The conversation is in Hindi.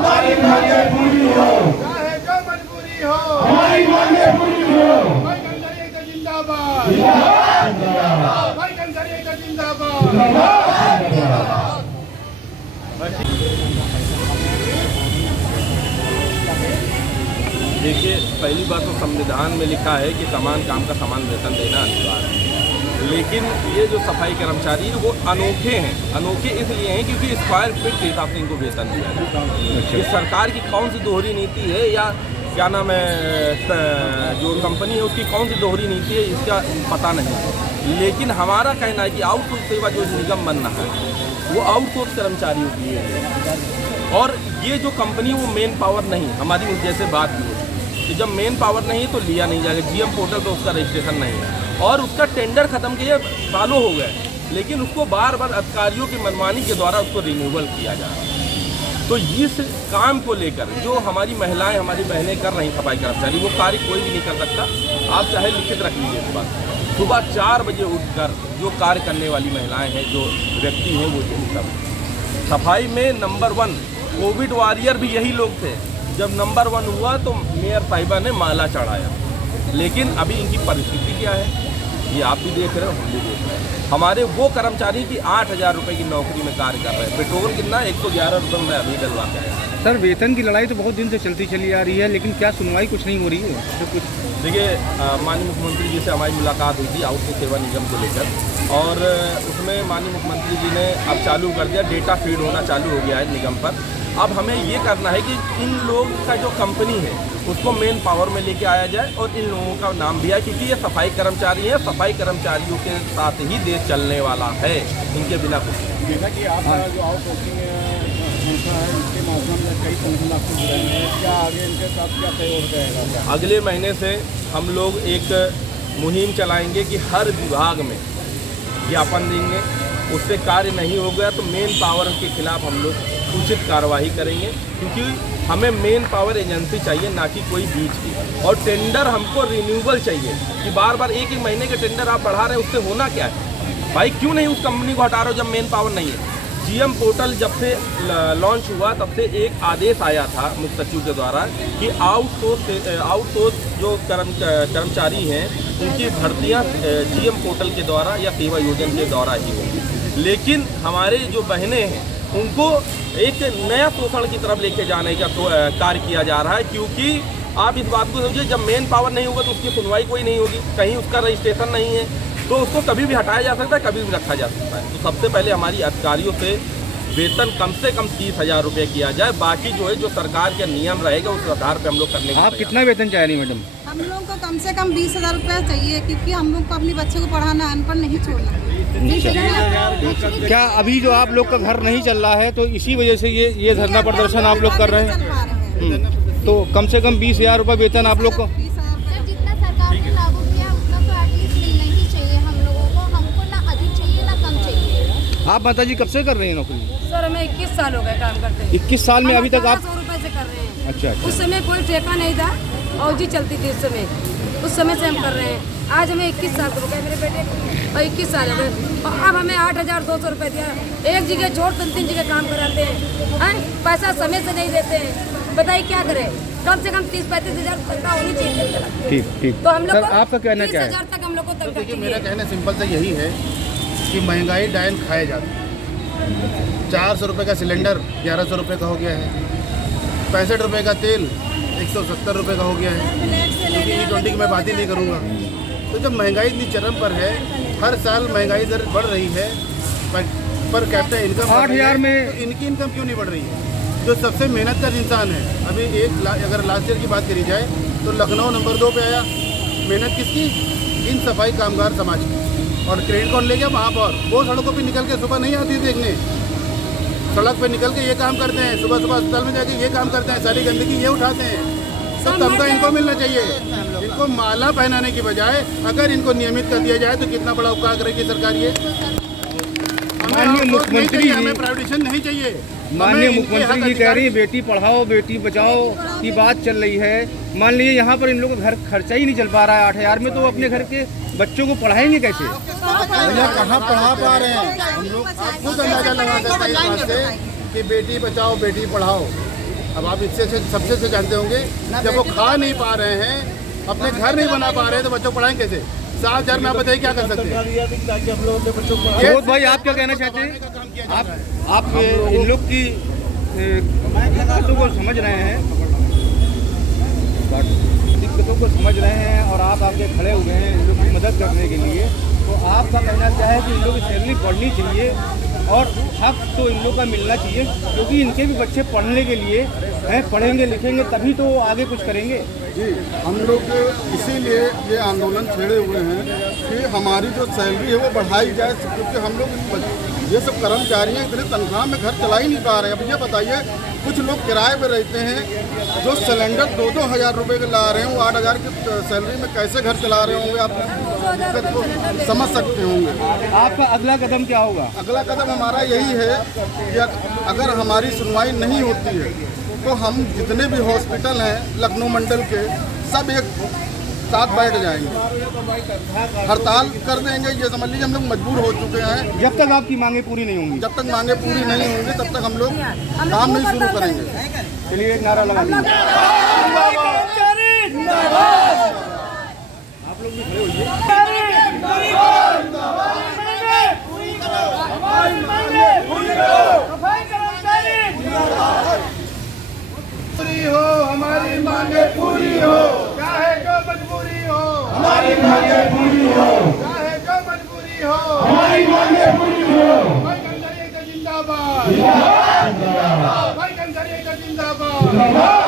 हमारी मांगे पूरी हो, चाहे जो मजबूरी हो, हमारी मांगे पूरी हो। भाई कंजरी का जिंदाबाद, जिंदाबाद भाई कंजरी का जिंदाबाद। जिंदाबाद। देखिए, पहली बात तो संविधान में लिखा है कि समान काम का समान वेतन देना अनिवार्य है, लेकिन ये जो सफाई कर्मचारी हैं वो अनोखे हैं। अनोखे इसलिए हैं क्योंकि स्क्वायर फीट के हिसाब से इनको वेतन दिया जाता है। ये सरकार की कौन सी दोहरी नीति है या क्या नाम है, जो कंपनी है उसकी कौन सी दोहरी नीति है, इसका पता नहीं है। लेकिन हमारा कहना है कि आउटसोर्स सेवा जो निगम बन रहा है वो आउटसोर्स कर्मचारियों के लिए है, और ये जो कंपनी वो मेन पावर नहीं, हमारी उस जैसे बात भी होती है कि जब मेन पावर नहीं तो लिया नहीं जाएगा। जीएम पोर्टल तो उसका रजिस्ट्रेशन नहीं है और उसका टेंडर खत्म किए सालों हो गए, लेकिन उसको बार बार अधिकारियों की मनमानी के द्वारा उसको रिन्यूअल किया जा रहा है। तो इस काम को लेकर जो हमारी महिलाएं, हमारी बहनें कर रही सफाई कर्मचारी, वो कार्य कोई भी नहीं कर सकता। आप चाहे लिखित रख लीजिए इस बात। सुबह 4 बजे उठकर जो कार्य करने वाली महिलाएं हैं, जो व्यक्ति हैं, वो यही सब। सफाई में नंबर 1 कोविड वॉरियर भी यही लोग थे। जब नंबर 1 हुआ तो मेयर साहिबा ने माला चढ़ाया, लेकिन अभी इनकी परिस्थिति क्या है ये आप भी देख रहे हो, हम भी देख रहे हैं। हमारे वो कर्मचारी की 8,000 रुपये की नौकरी में कार्य कर रहे हैं, पेट्रोल कितना 111 रुपये में अभी डलवा के आया। सर, वेतन की लड़ाई तो बहुत दिन से चलती चली आ रही है, लेकिन क्या सुनवाई कुछ नहीं हो रही है? तो कुछ देखिए, माननीय मुख्यमंत्री जी से हमारी मुलाकात हुई थी आउटसोर्स सेवा निगम को लेकर, और उसमें माननीय मुख्यमंत्री जी ने अब चालू कर दिया, डेटा फीड होना चालू हो गया है निगम पर। अब हमें ये करना है कि इन लोग का जो कंपनी है उसको मेन पावर में लेके आया जाए, और इन लोगों का नाम भी है, क्योंकि ये सफाई कर्मचारी हैं। सफाई कर्मचारियों के साथ ही देश चलने वाला है, इनके बिना कुछ नहीं। जैसा कि आप जो आउटसोर्सिंग संस्था है इसके माध्यम से कई संगठन आपसे जुड़े हैं, क्या आगे इनके साथ क्या तय हो जाएगा? अगले महीने से हम लोग एक मुहिम चलाएंगे कि हर विभाग में ज्ञापन देंगे, उससे कार्य नहीं हो गया तो मेन पावर के खिलाफ हम लोग उचित कार्रवाई करेंगे, क्योंकि हमें मेन पावर एजेंसी चाहिए, ना कि कोई बीच की। और टेंडर हमको रिन्यूअल चाहिए कि बार बार एक महीने के टेंडर आप बढ़ा रहे हैं, उससे होना क्या है भाई? क्यों नहीं उस कंपनी को हटा रहे हो जब मेन पावर नहीं है? जीएम पोर्टल जब से लॉन्च हुआ तब से एक आदेश आया था मुख्य सचिव के द्वारा कि आउटसोर्स जो कर्मचारी हैं उनकी भर्तियां जीएम पोर्टल के द्वारा या सेवा योजना के द्वारा ही होंगी। लेकिन हमारे जो बहनें हैं उनको एक नया शोषण की तरफ लेके जाने का कार्य किया जा रहा है, क्योंकि आप इस बात को समझिए, जब मेन पावर नहीं होगा तो उसकी सुनवाई कोई नहीं होगी, कहीं उसका रजिस्ट्रेशन नहीं है तो उसको कभी भी हटाया जा सकता है, कभी भी रखा जा सकता है। तो सबसे पहले हमारी अधिकारियों से वेतन कम से कम 30,000 रुपये किया जाए, बाकी जो है जो सरकार के नियम रहेगा उस आधार पर हम लोग करने का। आप कितना वेतन चाह रही मैडम? हम लोग को कम से कम 20,000 रुपये चाहिए, क्योंकि हम लोग को अपने बच्चे को पढ़ाना, अनपढ़ नहीं छोड़ना। क्या अभी जो आप लोग का घर नहीं चल रहा है तो इसी वजह से ये धरना प्रदर्शन आप लोग कर रहे हैं? तो कम से कम 20,000 रुपये वेतन आप लोग को? सर, जितना सरकार ने लागू किया उतना तो एटलीस्ट मिलना ही चाहिए हम लोगों को। हमको ना अधिक चाहिए ना कम चाहिए। आप माता जी कब से कर रहे हैं नौकरी? सर, हमें 21 साल हो गए काम करते हैं। 21 साल में अभी तक आप? 100 रुपये से कर रहे हैं। अच्छा। उस समय कोई ठेका नहीं था, औजी चलती थी उस समय से हम कर रहे हैं। आज हमें 21 साल हो गए मेरे बेटे को, और 21 साल हो गए, और अब हमें 8,200 रुपये दिया। एक जगह छोड़ 3 जगह काम कराते हैं, पैसा समय से नहीं देते हैं। बताइए क्या करें? कम से कम 30-35 हज़ार तनख्वाह होनी चाहिए। ठीक ठीक। तो हम लोग सर, आपका कहना क्या है? 30,000 तक हम लोग को तनख्वाह देखिए, मेरा कहना सिंपल सा यही है कि महंगाई डायन खाए जाती है। 400 रुपये का सिलेंडर 1100 रुपये का हो गया है, 65 रुपये का तेल 170 रुपये का हो गया है, क्योंकि E20 की मैं बात ही नहीं करूँगा। तो जब महंगाई इतनी चरम पर है, हर साल महंगाई दर बढ़ रही है, पर कैपिटा इनकम 8,000 में तो इनकी इनकम क्यों नहीं बढ़ रही है? जो सबसे मेहनतकश इंसान है, अभी अगर लास्ट ईयर की बात करी जाए तो लखनऊ नंबर 2 पे आया। मेहनत किसकी? इन सफाई कामगार समाज की। और क्रेडिट कौन ले गया? वहाँ पर वो सड़कों पे निकल के सुबह नहीं आती देखने, सड़क पे निकल के ये काम करते हैं, सुबह सुबह अस्पताल में जाके ये काम करते हैं, सारी गंदगी ये उठाते हैं। सब तमगा इनको मिलना चाहिए। इनको माला पहनाने की बजाय अगर इनको नियमित कर दिया जाए तो कितना बड़ा उपकार करेगी सरकार। ये माननीय मुख्यमंत्री जी, हमें प्राइवेटाइजेशन नहीं चाहिए। माननीय मुख्यमंत्री जी कह रही है बेटी पढ़ाओ बेटी बचाओ की बात चल रही है। मान लीजिए यहाँ पर इन लोगों का घर खर्चा ही नहीं चल पा रहा है 8,000 में, तो वो अपने घर के बच्चों को पढ़ाएंगे कैसे? भैया कहाँ पढ़ा पा रहे हैं हम लोग? आप खुद अंदाजा लगा सकते हैं इस बात से कि बेटी बचाओ बेटी पढ़ाओ, अब आप इससे सबसे अच्छे जानते होंगे, जब वो खा नहीं पा रहे हैं, अपने घर नहीं बना पा रहे हैं, तो बच्चों को पढ़ाएंगे कैसे? 7,000 में आप बताइए क्या कर सकते हैं? विनोद भाई, आप क्या कहना चाहते हैं? आप इन लोग की दिक्कतों को समझ रहे हैं, दिक्कतों को समझ रहे हैं और आप आगे खड़े हुए हैं इन लोग की मदद करने के लिए। तो आपका कहना क्या है कि इन लोग की सैलरी बढ़नी चाहिए और हक तो इन लोग का मिलना चाहिए, क्योंकि इनके भी बच्चे पढ़ने के लिए हैं, पढ़ेंगे लिखेंगे तभी तो आगे कुछ करेंगे। जी, हम लोग इसीलिए ये आंदोलन छेड़े हुए हैं कि हमारी जो सैलरी है वो बढ़ाई जाए, क्योंकि हम लोग ये सब कर्मचारी हैं, इतने तनख्वाह में घर चला ही नहीं पा रहे हैं। अब ये बताइए, कुछ लोग किराए पे रहते हैं, जो सिलेंडर 2-2 हज़ार रुपये के ला रहे हैं, वो 8,000 की सैलरी में कैसे घर चला रहे होंगे, आप तो समझ सकते होंगे। आपका अगला कदम क्या होगा? अगला कदम हमारा यही है कि अगर हमारी सुनवाई नहीं होती है तो हम जितने भी हॉस्पिटल हैं लखनऊ मंडल के, सब एक साथ बैठ जाएंगे, हड़ताल कर देंगे। ये समझ लीजिए हम लोग मजबूर हो चुके हैं। जब तक आपकी मांगे पूरी नहीं होंगी? जब तक मांगे पूरी नहीं होंगी तब तक हम लोग काम नहीं शुरू करेंगे। चलिए एक नारा लगा दीजिए। आप लोग भी खड़े होइए। पूरी हो, हमारी मांगे पूरी हो, चाहे जो मजबूरी हो, हमारी मांगे पूरी हो, चाहे जो मजबूरी हो, हमारी मांगे पूरी हो। भाई कंजरी जिंदाबाद, जिंदाबाद, जिंदाबाद, भाई कंजरी जिंदाबाद। जिंदाबाद।